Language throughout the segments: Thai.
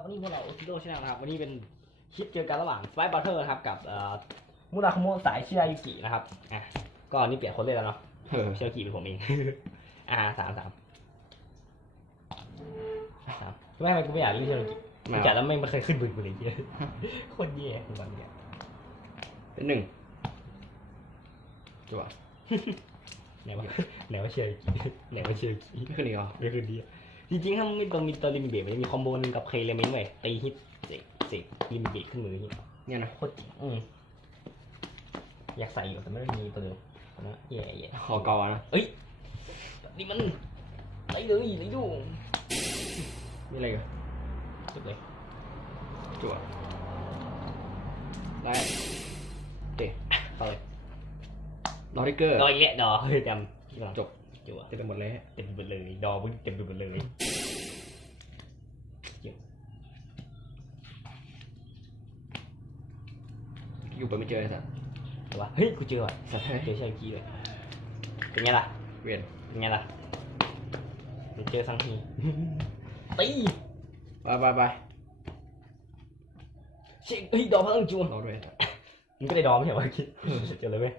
ครับวันนี้พวกเราโอซิโดชแนลนะครับ วันนี้เป็นคลิปเจอกันระหว่างสไปบัตเตอร์ครับกับเอ่อมุราคโมะสายชิรายุกินะครับอะก็นี่เปลี่ยนคนเล่นแล้วเนาะเออชิรายุกิเป็นผมเองอ่าสามสามสามไม่ไม่กูไม่อยากเล่นชิรายุกิไม่จัดแล้วไม่ไม่เคยขึ้นบึงกูเลยเหี้ยโคตรแย่คือวันเนี้ยเป็นหนึ่งจั่วไหนวะไหนว่าชิรายุกิไหนว่าชิรายุกิไม่ขึ้นอีกเหรอไม่คือดีอะ จริงๆถ้าไม่ตัวมีตัวลิมิเบตมันจะมีคอมโบหนึงกับเคเลเมนต์ไว้ยตีฮิตเสกเสกลิมิเบตขึ้นมืออย่างเงี้ยเนี่ยนะโคตรเจ๋งอืมอยากใส่อยู่แต่ไม่ได้มีตัวเดียวนะแย่แย่คอกอนะเอ้ยนี่มันไรเลยไรดูมีอะไรกันสุดเลยจั่วได้เตะเข้าเลยดอริเกอร์ดอยแยะดอเฮ้ยจำที่กำลังจบ จั่วเต็มไปหมดเลยฮะเต็มไปหมดเลยดอมึงเต็มไปหมดเลยอยู่ไปไม่เจอไอ้สัตว์แต่ว่าเฮ้ยกูเจอว่ะสัตว์เจอชายกี้เลยเป็นไงล่ะเวียนเป็นไงล่ะเดี๋ยวเจอสังทีตีไปไปไปเช็คเฮ้ยดอพลังจั่วรอด้วยไอ้สัตว์มันก็ได้ดอมไม่ใช่เหรอคิดเจอเลยเว้ย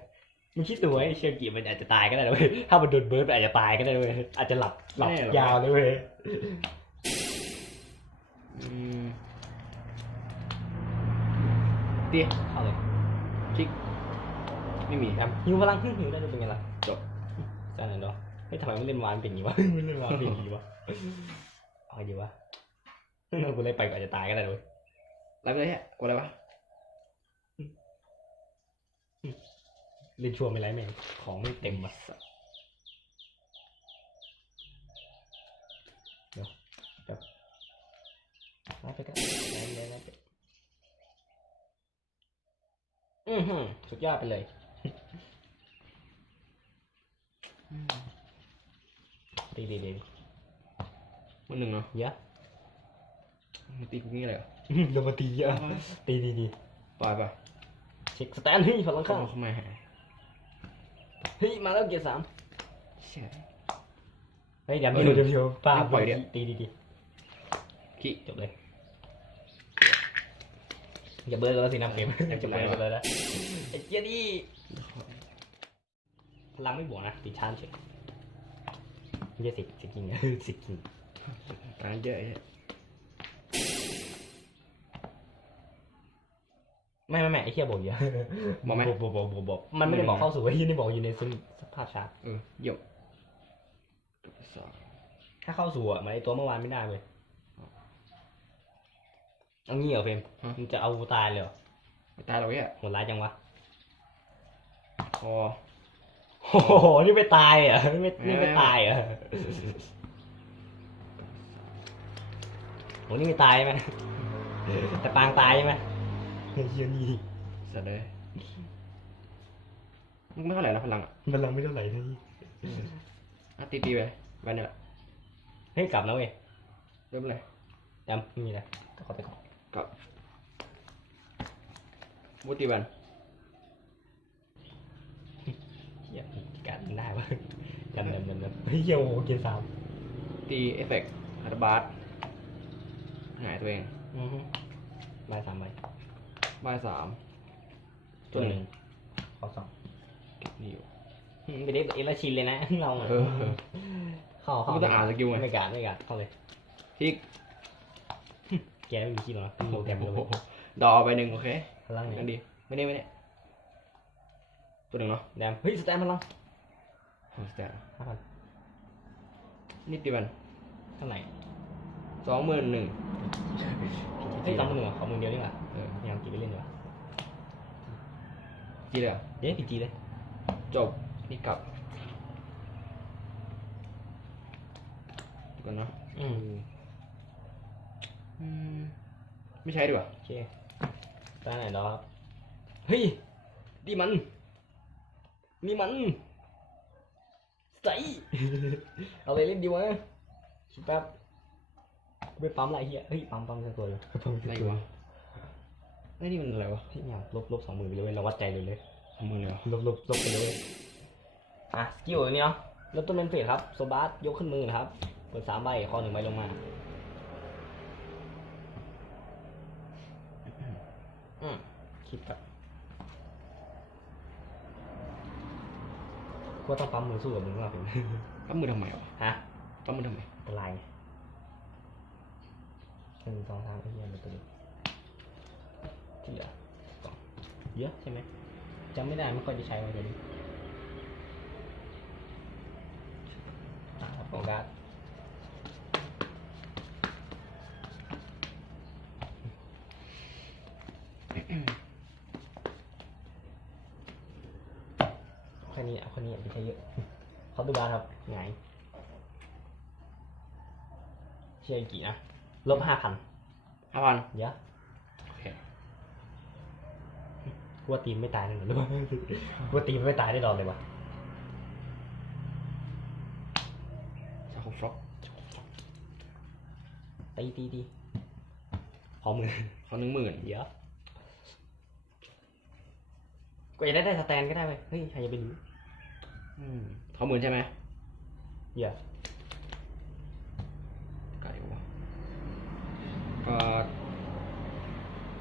มึงคิดดูไว้เชียร์กีมันอาจจะตายก็ได้นะเว้ยถ้ามันโดนเบิร์ดมันอาจจะตายก็ได้เว้ยอาจจะหลับหลับยาวเลยเว้ยอืมเตี้ยเอาเลยคลิก ไม่มีครับหิวพลังขึ้นหิวได้ด้วยเป็นไงล่ะจบใช่เนาะเฮ้ยทำไมไม่เล่นวานเป็นอย่างนี้วะ ไม่เล่นวานเป็นอย่างนี้วะเอาไงดีวะเรากูเล่นไปก็อาจจะตายก็ได้เว้ยรับเลยฮะกดอะไรวะ เล่นชัวร์ไม่ไรแม่งของไม่เต็มอะเดี๋ยวเดี๋ยวไล่ไปกันไล่ไล่ไล่ไปอือหือสุดยอดไปเลยดีดีดีมันหนึ่งเนาะเยอะมันตีพวกนี้เลยเหรอลงมาตีเยอะตีดีดีไปไปเช็คสแตนเฮ้ยฝั่งเข้าข้างมาเข้ามาหา เฮ้ย มาแล้วเกียร์สามเชี่ย เฮ้ยเดี๋ยวเดี๋ยวเดี๋ยวเดี๋ยวป้าไม่ปล่อยดิตีดีดีขี้จบเลย อย่าเบิร์ดแล้วสิน้ำเค็มอย่าจะเบิเบิร์ร์ดดเลยนะไอ้เจี๊ยดีพลังไม่บวกนะติดชานเฉยไม่ใช่สิสิจริงสิจริง ตานเยอะไอ้เหี้ย ไม่ไม่ไม่ไอ้เหี้ยบอกเยอะบอกไหมบอกบอกบอกบอกมันไม่ได้บอกเข้าสู่ไอ้เหี้ยนี่บอกอยู่ในซึ่งสภาพชาร์จเออเยี่ยมสองถ้าเข้าสู่อะมันไอตัวเมื่อวานไม่ได้เลยเอางี้เหรอเฟรมมึงจะเอากูตายเลยเหรอไม่ตายหรอกเนี่ยโหดร้ายจังวะคอโอ้โหนี่ไม่ตายเหรอะนี่ไม่นี่ไม่ตายเหรอะโหนี่ไม่ตายไหมแต่ปางตายใช่ไหม เฮียนี่สัตว์เลยมึงไม่เท่าไหร่นะพลังอะมันลังไม่เท่าไหร่นะนี่อะตีตีไปไปเนี่ยแหละเฮ้ยกลับแล้วเว้ยเริ่มเลยจำไม่มีอะไรก็ขอไปก่อนกับบูตีบันเฮียการมันได้ปะจำจำจำจำเฮ้ยเฮียโอ้โหเกียร์สามตีเอฟเฟกต์อัตบาร์หายตัวเองอือฮึใบสามใบ บ้ายสามตัวหนึ่งขอสองเก็บนี่อยู่อืมไปเด็กเอลชินเลยนะ เราอะเออเข้าเข้าไม่ต้องอ่านสกิลไงไม่การไม่การเข้าเลยทิกแกไม่มีคิดหรอกโปรแกรมเลยดอไปหนึ่งโอเคพลังกันเนี่ยดีไม่ได้ไม่ได้ตัวหนึ่งเนาะแดมเฮ้ยสแตนพลังโอ้สแตนห้าพันนิดตีบันเท่าไหร่สองหมื่นหนึ่ง เฮ้ยสองหมื่นหนึ่งเหรอขอหมื่นเดียวดีกว่าเออยังกี่ไปเล่นดีกว่ากี่เลยเหรอเดี๋ยวพีจีเลยจบนี่กลับดูกันเนาะอืมอืมไม่ใช้ดีกว่าโอเคตาไหนดอกครับเฮ้ยดีมันนี่มันใส่เอาไปเล่นดีวะคิดแป๊บ ไปปั๊มอะไรเฮียเฮ้ยปั๊มปั๊มสักตัวเลยปั๊มสักตัวไอ้นี่มันอะไรวะนี่เนี่ยลบลบสองหมื่นไปเลยเราวัดใจเลยเลยสองหมื่นเลยลบลบลบไปเลยอะสกิลอยนี้เนาะเดต้นเป็นเฟสครับโซบาร์ยกขึ้นมือนะครับเปิดสามใบคอหนึ่งใบลงมาอืมคิดกับก็ต้องปั๊มมือสู้กับมึงหราเปล่าปั๊มมือทำไมวะฮะปั๊มมือทำไมอะไร นึ่งสองสามไอ้เหี้ยมันตัวนี้ที่เหลือเยอะใช่ไหมจำไม่ได้ไม่ค่อยได้ใช้เลยเดี๋ยวนี้อะครับของการ์ดแค่นี้เอาแค่นี้ไปใช้เยอะเขาดูบาร์ครับไงเชียร์กี่นะ ลบห้าพันห้าพันเยอะโอเคกูว่าตีมไม่ตายแน่นอนหรือว่ากูว่าตีมไม่ตายแน่นอนเลยวะจะหกฟล็อกตีตีตีพอมือเขาหนึ่งหมื่นเยอะกูจะได้ได้สแตนก็ได้เว้ยเฮ้ยใครจะไปรู้อืมเขาหมื่นใช่ไหมเยอะ ไก่วะ ก็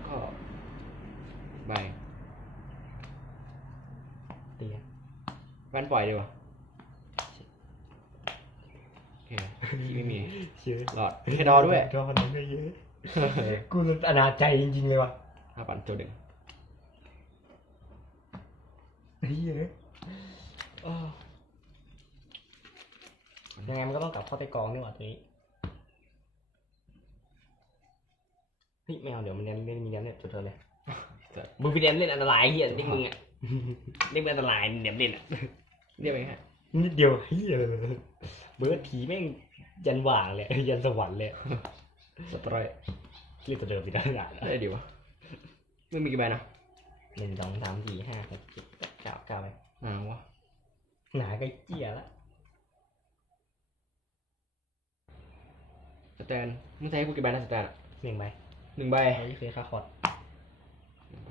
ก็ใบตีอะแว่นปล่อยดีกว่าโอเคที่ไม่มีเชื่อหลอดให้ดอด้วยดอนั้นก็เยอะกูรู้อนาจใจจริงๆเลยวะห้าพันตัวหนึ่งเฮ้ยเยอะยังไงมันก็ต้องกลับเข้าไปกองนี่หว่าตัวนี้ ฮ้ยไม่เอาเดี๋ยวมันเล่นเล่นมีเล่นเนี่ยจุดเธอเลยมึงไปเรียนเล่นอันตรายเฮียเด็กมึงอะเด็กมันอันตรายเดี๋ยวเล่นอะเรียกไปฮะนิดเดียวเฮียเลยเบิร์ดผีแม่งยันหว่างเลยยันสวรรค์เลยสตรอยเรียกตัวเดิมไปได้หลายได้ดีวะไม่มีกี่ใบนะหนึ่งสองสามสี่ห้าหกเจ็ดแปดเก้าเก้าไปหนาวะหนาก็เจี้ยละสแตนมึงใช้กูกี่ใบนะสแตนอะหนึ่งใบ หนึ่งใบไอ้เคยค่าคอร์สหนึ่งใบ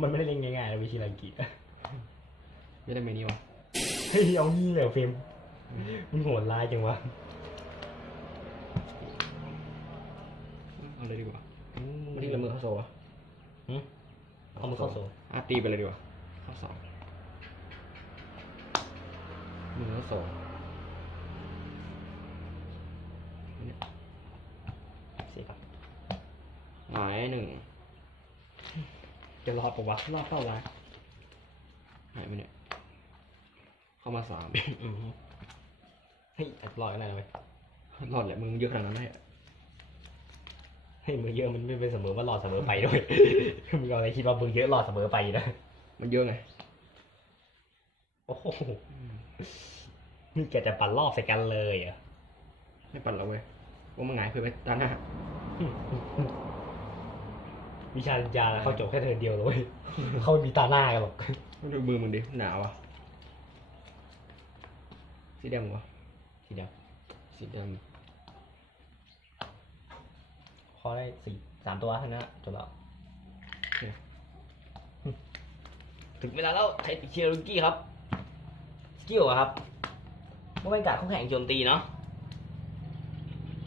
มันไม่ได้เล่นง่ายๆนะวิชีรังกีไม่ได้เมนี้วะเฮ้ยเอางี้เลยเฟรมมึงโหดร้ายจังวะเอาเลยดีกว่าไม่ทิ้งละมือเข้าโซ่อะหืมเอามือเข้าโซ่อาตีไปเลยดีกว่าเข้าสองมือเข้าโซ่เนี่ย สิครับ หมายหนึ่งจะรอดปะวะรอดเท่าไหร่หายไปเนี่ย เข้ามาสามอืมเฮ้ยอาจจะรอดก็ได้นะเว้ยรอดแหละมึงเยอะขนาดนั้นได้อะเฮ้ยมือเยอะมันไม่เป็นเสมอว่ารอดเสมอไปด้วยมึงเอาอะไรคิดว่ามือเยอะรอดเสมอไปนะมันเยอะไงโอ้โหนี่แกจะปั่นรอบใส่กันเลยเหรอะไม่ปั่นเราเว้ยว่ามันหงายเพื่อไปด้านหน้า วิชาญาณเขาจบแค่เทอมเดียวเลยเว้ยเขาไม่มีตาหน้ากันหรอกไม่ดูมือมึงดิ หนาวอะ สีแดงวะทีเดียวสีดเขาได้สี่สามตัวเท่านั้นอะจบแล้ว ถึงเวลาแล้วไทติเชียรุกี้ครับ สกิลอะครับเมื่อเป็นการดคู่แข่งโจมตีเนาะ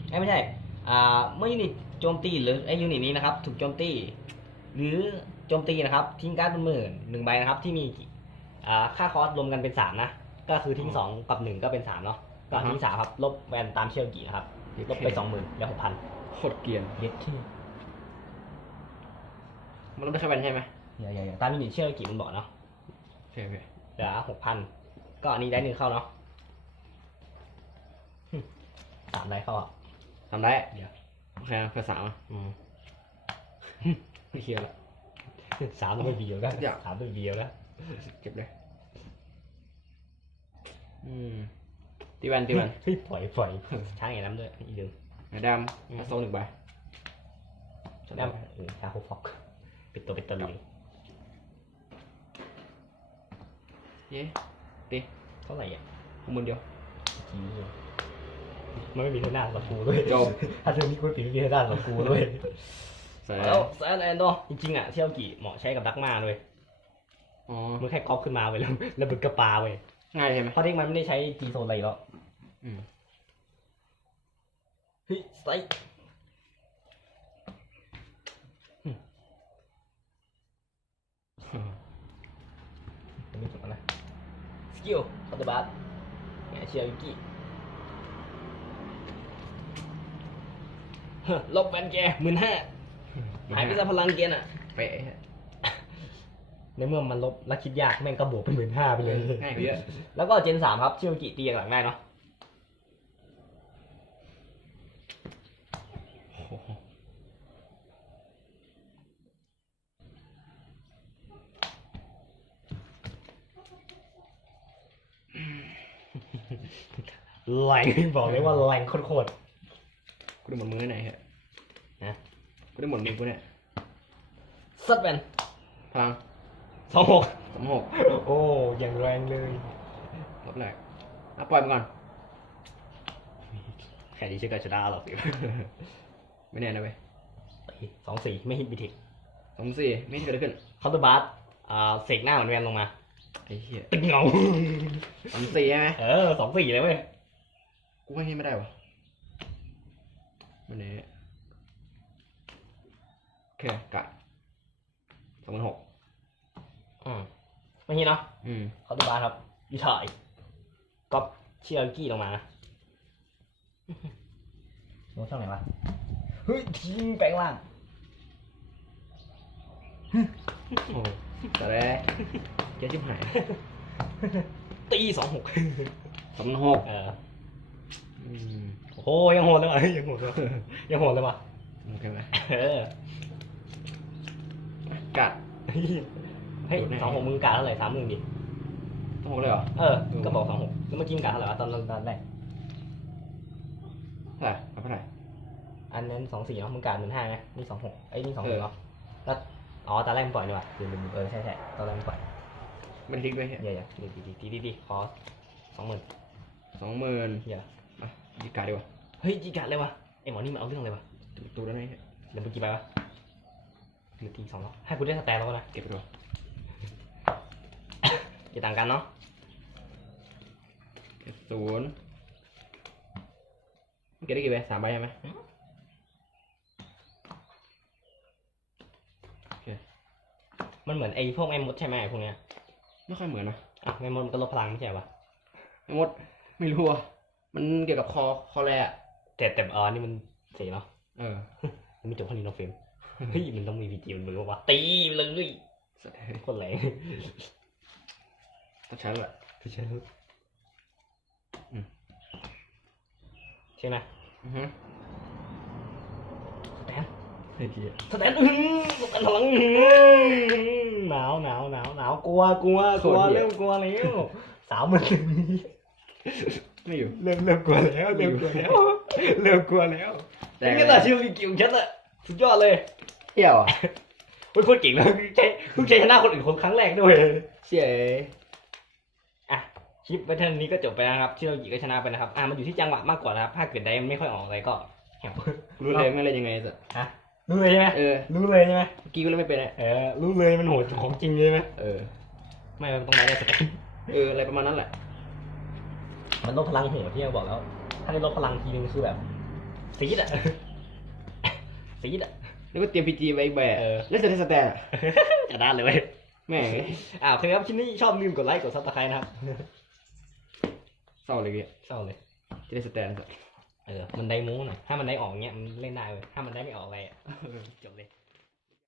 เอ้ยไม่ใช่ อ่า เมื่อยูนิต โจมตีหรือไอยูนิตนี้นะครับ ถูกโจมตี หรือโจมตีนะครับ ทิ้งการ์ดบนมือหนึ่งใบนะครับ ที่มีอ่าค่าคอสรวมกันเป็นสามนะ ก็คือทิ้งสองกับหนึ่งก็เป็นสามเนาะก็ทิ้งสามครับ ลบแวนตามเชียรุกี้นะครับ ลบไปสองหมื่นเหลือหกพันำโคตรเกรียนเย็ดที่มันลบได้แค่แบนใช่ไหมอย่าอย่าอย่าตามยูนิตเชียรุกี้มันบอกเนาะโอเคโอเคเหลือหกพันก็อันนี้ได้หนึ่งเข้าเนาะหึสามได้เข้าอะทำได้เดี๋ยว โอเคเพื่อสามอะอืมไม่เคลียร์ละสามต้องไปเบียวนะอยากสามต้องไปเบียวนะเก็บเลยอืมตีแวนตีแวนเฮ้ยปล่อยปล่อยช้างอย่างนั้นด้วยอีกเดือนไอ้ดำเอาโซ่หนึ่งใบแล้วเออช้างหกฟอกเป็นตัวเป็นตัวเลยเย้ตีเท่าไหร่อะหกหมื่นเดียวจี มันไม่มีเทน่าสำหรับกูด้วยจบ ถ้าเธอมีกูปิดไม่มีเทน่าสำหรับกูด้วยแสดแล้วแซนแอนดจริงๆอะเที่ยวกี่เหมาะใช้กับดักมาเลยอ๋อมันแค่ก๊อปขึ้นมาไปแล้วแล้วมึงกระปาไปง่ายใช่ไหมเพราะเด็กมันไม่ได้ใช้จีโซนอะไรหรอกอืมเฮ้ยไซส์ไม่จบนะสกิลคอร์ดบาร์ไงเชียร์วิกกี้ ลบแวนแกหมื่นห้าหายไปซะพลังเกียร์น่ะ เป๊ะฮะในเมื่อมันลบแล้วคิดยากแม่งก็บวกเป็นหมื่นห้าไปเลย ง่ายกว่าเยอะแล้วก็เจนสามครับเชียร์วิกกี้ตีอย่างหลังได้เนาะโอ้โหแรงบอกเลยว่าแรงโคตรกูได้ หมดมือไหนฮะๆนะกูได้หมดนิ้วกูเนี่ยซัดแวนพลังสองหกสมหกโอ้อย่างแรงเลยรอบแรกอะปล่อยมันก่อนแค่นี้ชื่อก็ชนะหรอกสิไม่แน่นะเว้ยสองสี่ไม่ฮิตบิทิกสองสี่ไม่เกิดอะไรขึ้นเคาน์เตอร์บาร์อ่าเสกหน้าเหมือนแวนลงมาไอ้เหี้ยตึงเงาสองสี่ใช่ไหมเออสองสี่เลยเว้ยกูว่างี้ไม่ได้วะ มันนี้โอเคกะสองพันหกอืมไม่ฮิตเนาะอืมเคาน์เตอร์บาร์ครับยูทายก๊อปเชียร์กี้ลงมานะโน้ตช่องไหนวะ เฮ้ยทิ้งแปลงล่างโอ้แต่แรกเจ๊ชิบหาย ตีสองหกสองพันหกเอออืม โอ้โหยังโหดเลยวะยังโหดเลยยังโหดเลยวะโอเคไหมเออกัด เฮ้ยโหดแน่สองหกมึงกาเท่าไหร่สามหมื่นดิต้องหกเลยเหรอ เออ ก็บอกสองหกแล้วเมื่อกี้มึงกาเท่าไหร่วะตอนตอนแรกเท่าไหร่เอาเท่าไหร่อันนั้นสองสี่เนาะมึงกาหมื่นห้าไงนี่สองหกไอ้ยนี่สองหเอกอเนาะแล้วอ๋อตอนแรกมึงปล่อยดีกว่าลืมลืมเออใช่ใช่ตอนแรกมึงปล่อยไม่ได้ทิ้งด้วยเหี้ยเดี๋ยวเดี๋ยวดีดีดีดีดีขอสองหมื่นสองหมื่นเดี๋ยวอะ ดีการดีกว่าเฮ้ยจีกัดเลยวะไอหมอนี่มันเอาเรื่องเลยวะตูตูได้ไหมเหี้ยเดี๋ยวเมื่อกี้ไปวะหรือตีสองเนาะให้กูได้สแตนแล้วนะเก็บไปก่อนอย่าต่างกันเนาะเก็บศูนย์เก็บได้กี่ใบสามใบใช่ไหมโอเคมันเหมือนไอ้พวกแม่มดใช่ไหมไอ้พวกเนี้ยไม่ค่อยเหมือนนะอะแม่มดมันก็ลดพลังไม่ใช่ปะไอ้มดไม่รู้อะ มันเกี่ยวกับคอคอแรอะแต่แต่เออนี่มันเสียเนาะเออมันมีจบพลินโนเฟมเฮ้ยมันต้องมีพีจีมันมือวะตีไปเลยสัตว์เฮ้ยคนแรงต้องใช้แล้วแหละไม่ใช่อืมใช่ไหมอือฮึสแตนเฮ้ยเหี้ยสแตนอื้อหือสแตนพลังอื้อหือหนาวหนาวหนาวหนาวกลัวกลัวกลัวเริ่มกลัวแล้วสามหมื่น ไม่อยู่ เริ่มเริ่มกลัวแล้วเริ่มกลัวแล้วเริ่มกลัวแล้วแต่แต่นี่แหละชื่อมีกิ่งฉันอะสุดยอดเลยเที่ยวอะเฮ้ยพูดเก่งแล้วใช้เพิ่งใช้ชนะคนอื่นคนครั้งแรกด้วยเชี่ยอะคลิปไว้เท่านี้ก็จบไปแล้วนะครับชื่อเราหยิก็ชนะไปนะครับอะมันอยู่ที่จังหวะมากกว่านะครับถ้าเกิดใดมันไม่ค่อยออกอะไรก็แหวรู้เลยไม่เล่นยังไงสัตว์ฮะรู้เลยใช่ไหมเออรู้เลยใช่ไหมเมื่อกี้ก็เล่นไม่เป็นอะเออรู้เลยมันโหดของจริงใช่ไหมเออไม่มันต้องได้ได้สเต็ป เอออะไรประมาณนั้นแหละ มันลดพลังโหดที่เราบอกแล้ว ถ้าได้ลดพลังทีนึงคือแบบซีดอะ ซีดอะนึกว่าเตรียมพีจีไว้อีกแบบเออ แล้วจะได้สแตนอะจะได้เลยเว้ย แม่งอ่าโอเคครับคลิปนี้ชอบลืมกดไลค์กดซับสไครต์นะครับ เศร้าเลยเกี้ยเศร้าเลย จะได้สแตนสัตว์เออ มันได้มูหน่อยถ้ามันได้ออกเงี้ยมันเล่นได้เว้ยถ้ามันได้ไม่ออกอะไรอะจบเลย